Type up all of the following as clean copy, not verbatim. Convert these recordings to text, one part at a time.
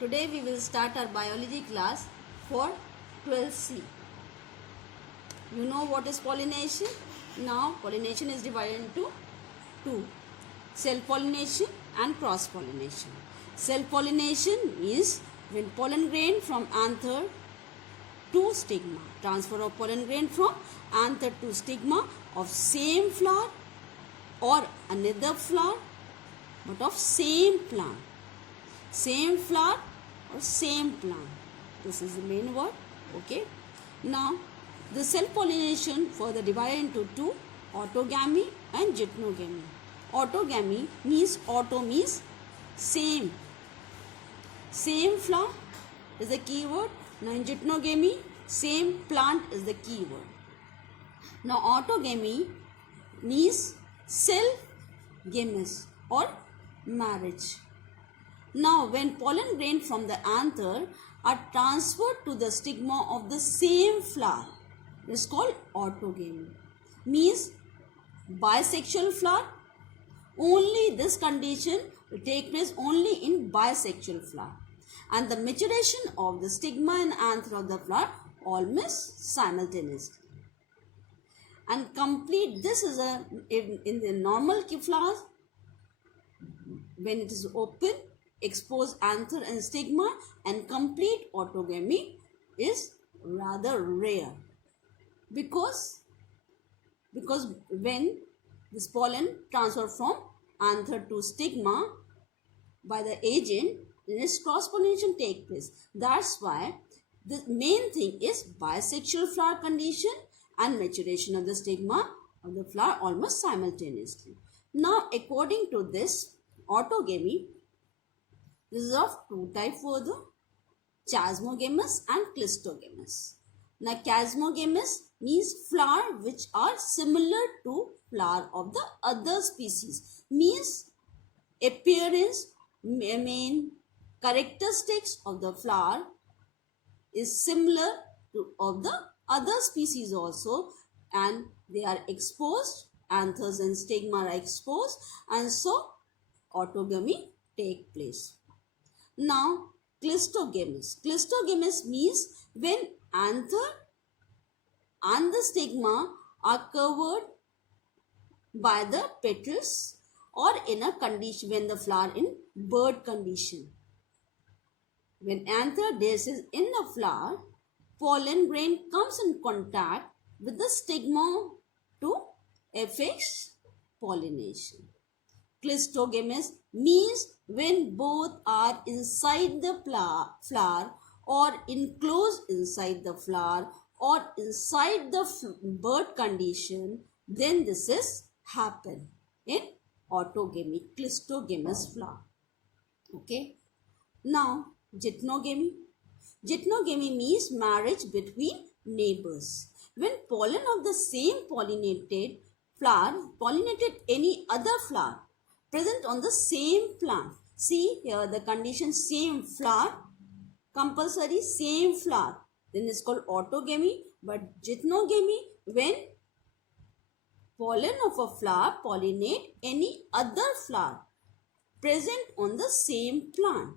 Today we will start our biology class for XII-C. You know what is pollination? Now pollination is divided into two. Self-pollination and cross-pollination. Self-pollination is when pollen grain from anther to stigma. Transfer of pollen grain from anther to stigma of same flower or another flower but of same plant. Same flower or same plant. This is the main word. Okay. Now the self-pollination further divided into two: autogamy and geitonogamy. Autogamy means auto means same. Same flower is the key word. Now in geitonogamy, same plant is the key word. Now autogamy means self-gamous or marriage. Now when pollen grain from the anther are transferred to the stigma of the same flower, it is called autogamy. Means bisexual flower. Only this condition will take place only in bisexual flower, and the maturation of the stigma and anther of the flower almost simultaneously. And complete, this is in the normal flowers, when it is open, exposed anther and stigma, and complete autogamy is rather rare because when this pollen transfer from anther to stigma by the agent, then its cross-pollination take place. That's why the main thing is bisexual flower condition and maturation of the stigma of the flower almost simultaneously. Now according to this autogamy, this is of two types further: chasmogamous and clistogamous. Now chasmogamous means flower which are similar to flower of the other species. Means appearance, main characteristics of the flower is similar to of the other species also, and they are exposed, anthers and stigma are exposed, and so autogamy take place. Now clistogamous. Clistogamous means when anther and the stigma are covered by the petals or in a condition when the flower in bud condition. When anther is in the flower, pollen grain comes in contact with the stigma to affect pollination. Clistogamous means when both are inside the flower or enclosed inside the flower or inside the bud condition, then this is happen in autogamy, clistogamous flower. Okay. Now geitonogamy. Geitonogamy means marriage between neighbors. When pollen of the same pollinated flower pollinated any other flower present on the same plant. See here the condition: same flower, compulsory same flower. Then it's called autogamy. But geitonogamy, when pollen of a flower pollinate any other flower present on the same plant,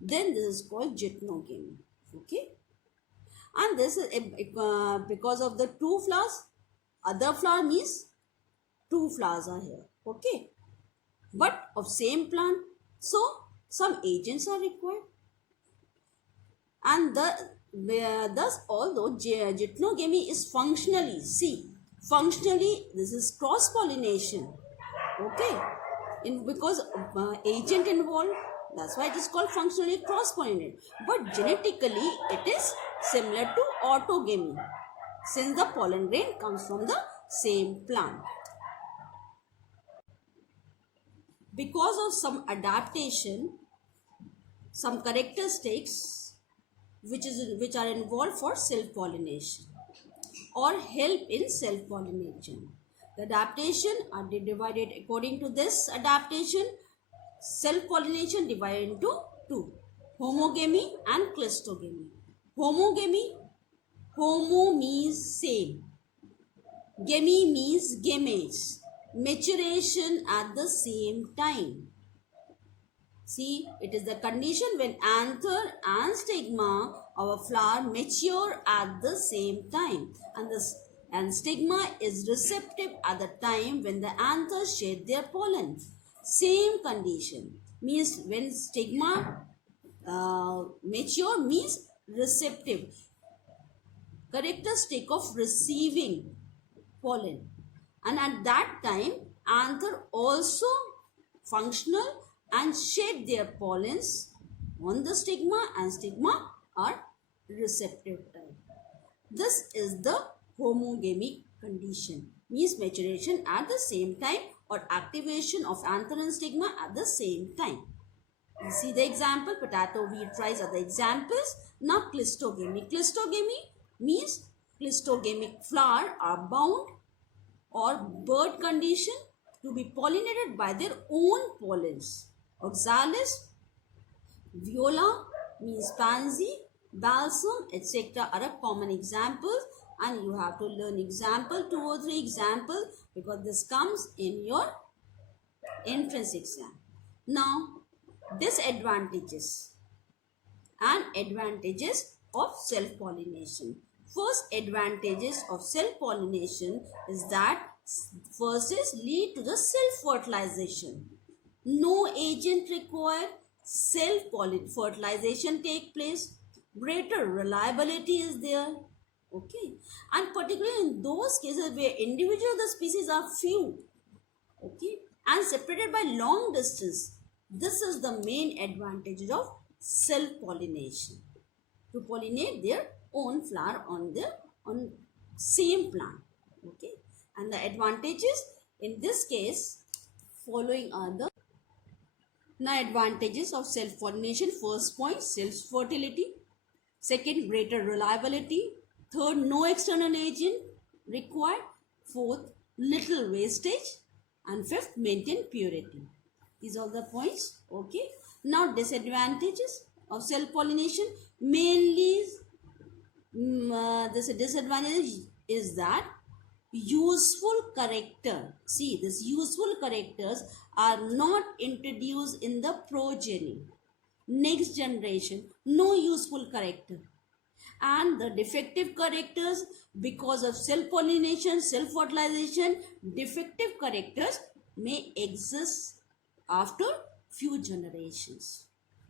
then this is called geitonogamy. Okay. And this is because of the two flowers. Other flower means two flowers are here. Okay. But of same plant, so some agents are required. And thus although geitonogamy is functionally, see, functionally this is cross-pollination. Okay. Because agent involved, that's why it is called functionally cross-pollinated. But genetically it is similar to autogamy, since the pollen grain comes from the same plant. Because of some adaptation, some characteristics which are involved for self-pollination or help in self-pollination. The adaptation are divided according to this adaptation. Self-pollination divided into two: homogamy and clistogamy. Homogamy, homo means same, gamy means gametes, maturation at the same time. See, it is the condition when anther and stigma of a flower mature at the same time, and stigma is receptive at the time when the anthers shed their pollen. Same condition means when stigma mature means receptive, characteristic of receiving pollen, and at that time anther also functional and shed their pollens on the stigma, and stigma are receptive type. This is the homogamic condition, means maturation at the same time or activation of anther and stigma at the same time. You see the example, potato, wheat, rice are the examples. Now cleistogamy. Cleistogamy means cleistogamic flower are bound or bird condition to be pollinated by their own pollens. Oxalis, viola means pansy, balsam, etc. are a common examples, and you have to learn example, 2 or 3 examples, because this comes in your entrance exam. Now, disadvantages and advantages of self-pollination. First advantages of self-pollination is that first is lead to the self-fertilization. No agent required, self-fertilization take place, greater reliability is there. Okay, and particularly in those cases where individual the species are few, okay, and separated by long distance, this is the main advantage of self-pollination, to pollinate their own flower on same plant. Okay, and the advantages in this case following are the now advantages of self-pollination. First point, self-fertility. Second, greater reliability. Third, no external agent required. Fourth, little wastage. And fifth, maintain purity. These are the points. Okay. Now disadvantages of self-pollination. Mainly this disadvantage is that useful character. See, these useful characters are not introduced in the progeny. Next generation, no useful character. And the defective characters, because of self-pollination, self-fertilization, defective characters may exist after few generations.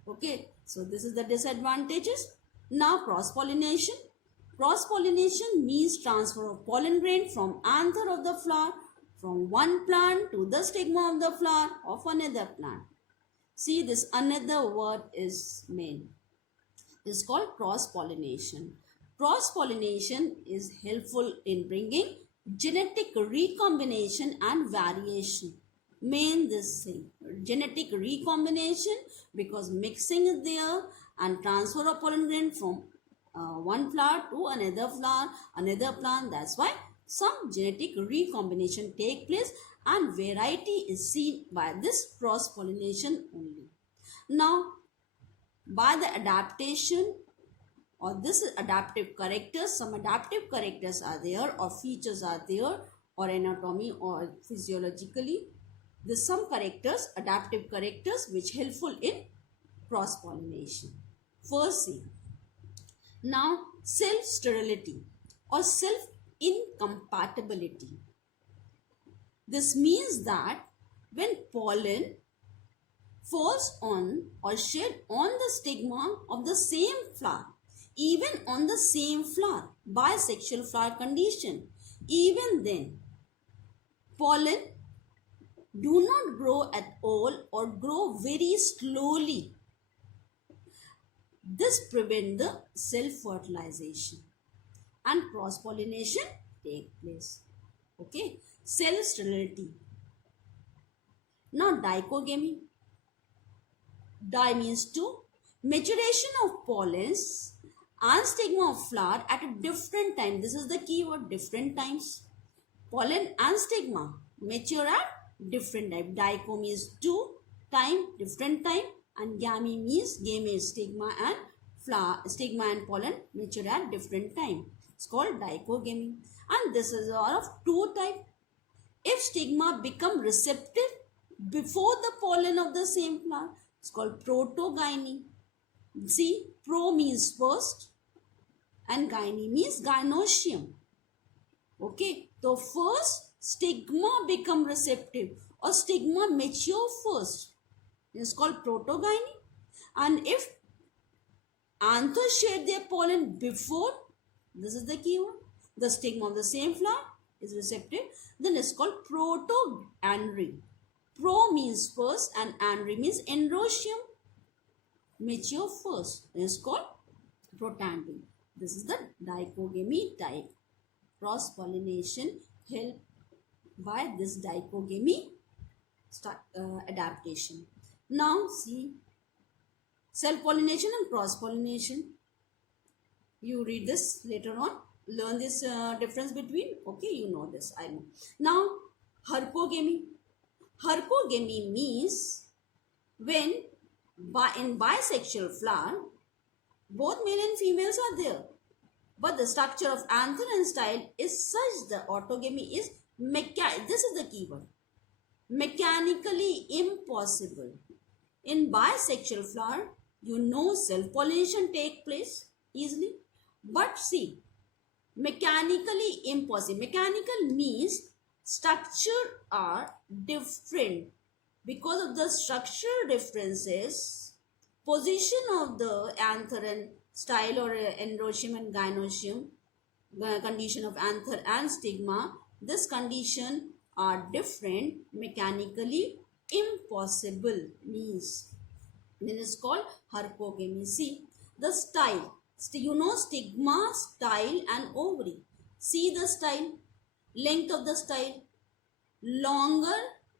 Okay, so this is the disadvantages. Now cross-pollination. Cross-pollination means transfer of pollen grain from anther of the flower from one plant to the stigma of the flower of another plant. See, this another word is main. It's called cross-pollination. Cross-pollination is helpful in bringing genetic recombination and variation. Main this thing, genetic recombination, because mixing is there and transfer of pollen grain from one flower to another plant. That's why some genetic recombination take place and variety is seen by this cross-pollination only. Now, by the adaptation or this adaptive characters, some adaptive characters are there or features are there or anatomy or physiologically. There's some characters, adaptive characters which helpful in cross-pollination. First, see. Now, self-sterility or self-incompatibility. This means that when pollen falls on or shed on the stigma of the same flower, even on the same flower, bisexual flower condition, even then, pollen do not grow at all or grow very slowly. This prevents the self-fertilization and cross-pollination take place. Okay, self-sterility. Now dichogamy. Di means two. Maturation of pollens and stigma of flower at a different time. This is the keyword, different times. Pollen and stigma mature at different time. Dicho means two, time, different time, and gamy means stigma and flower, stigma and pollen mature at different time. It's called dichogamy, and this is all of two type. If stigma become receptive before the pollen of the same flower, It's called protogyny. See, pro means first and gyne means gynoecium. Okay, so first stigma become receptive or stigma mature first. It's called protogyny. And if anthers shed their pollen before, this is the keyword, the stigma of the same flower is receptive, then it's called protoandry. Pro means first and andry means androecium, mature first. It's called protandry. This is the dichogamy type. Cross pollination helped by this dichogamy adaptation. Now see self pollination and cross pollination. You read this later on. Learn this difference between. Okay, you know this. I know. Now herpogamy. Herpogamy means when in bisexual flower both male and females are there, but the structure of anther and style is such that orthogamy is this is the keyword, mechanically impossible. In bisexual flower, you know self-pollination take place easily, but see, mechanically impossible. Mechanical means structure are different. Because of the structural differences, position of the anther and style or androecium and gynoecium, condition of anther and stigma, this condition are different, mechanically impossible means. Then it's called herpogamy. See the style. You know stigma, style and ovary. See the style, length of the style, longer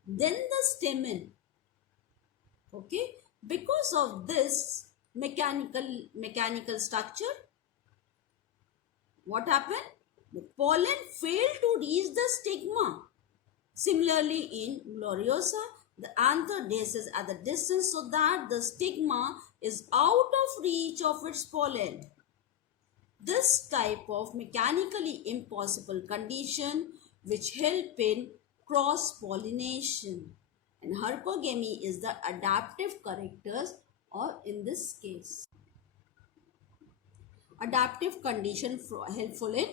than the stamen. Okay, because of this mechanical structure, what happened? The pollen failed to reach the stigma. Similarly, in gloriosa, the anther descends at the distance so that the stigma is out of reach of its pollen. This type of mechanically impossible condition which help in cross-pollination, and herpogamy is the adaptive characters, or in this case adaptive condition helpful in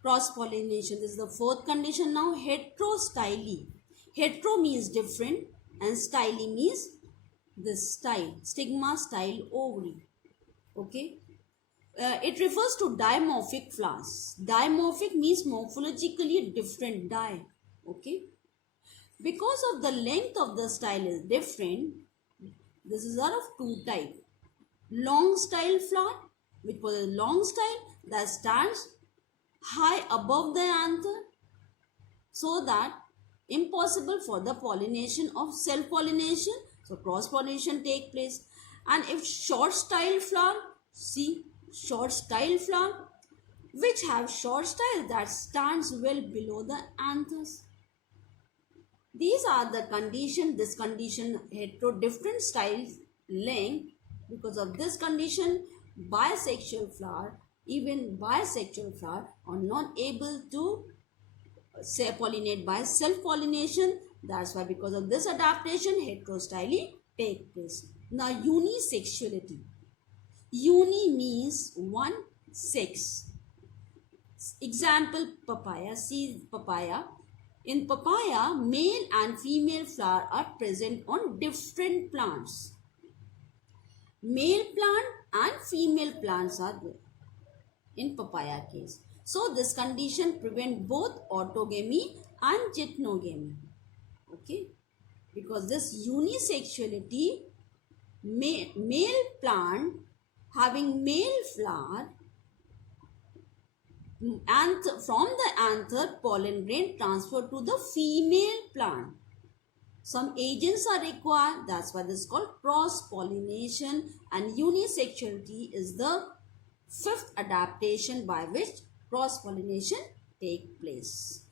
cross-pollination. This is the fourth condition. Now heterostyly. Hetero means different and styly means this style, stigma, style, ovary. Okay, it refers to dimorphic flowers. Dimorphic means morphologically different dye. Okay, because of the length of the style is different, this is out of two types. Long style flower, which was a long style that stands high above the anther, so that impossible for the pollination of self-pollination, so cross-pollination take place. And if short style flower, see short style flower, which have short style that stands well below the anthers. These are the condition, this condition hetero different styles length. Because of this condition, bisexual flower, even bisexual flower are not able to pollinate by self-pollination. That's why because of this adaptation, heterostyly take place. Now unisexuality. Uni means one, sex. Example, papaya. See papaya. In papaya, male and female flower are present on different plants. Male plant and female plants are there in papaya case. So this condition prevent both orthogamy and geitonogamy. Okay, because this unisexuality, male plant having male flower, and from the anther pollen grain transferred to the female plant. Some agents are required. That's why this is called cross-pollination, and unisexuality is the fifth adaptation by which cross-pollination take place.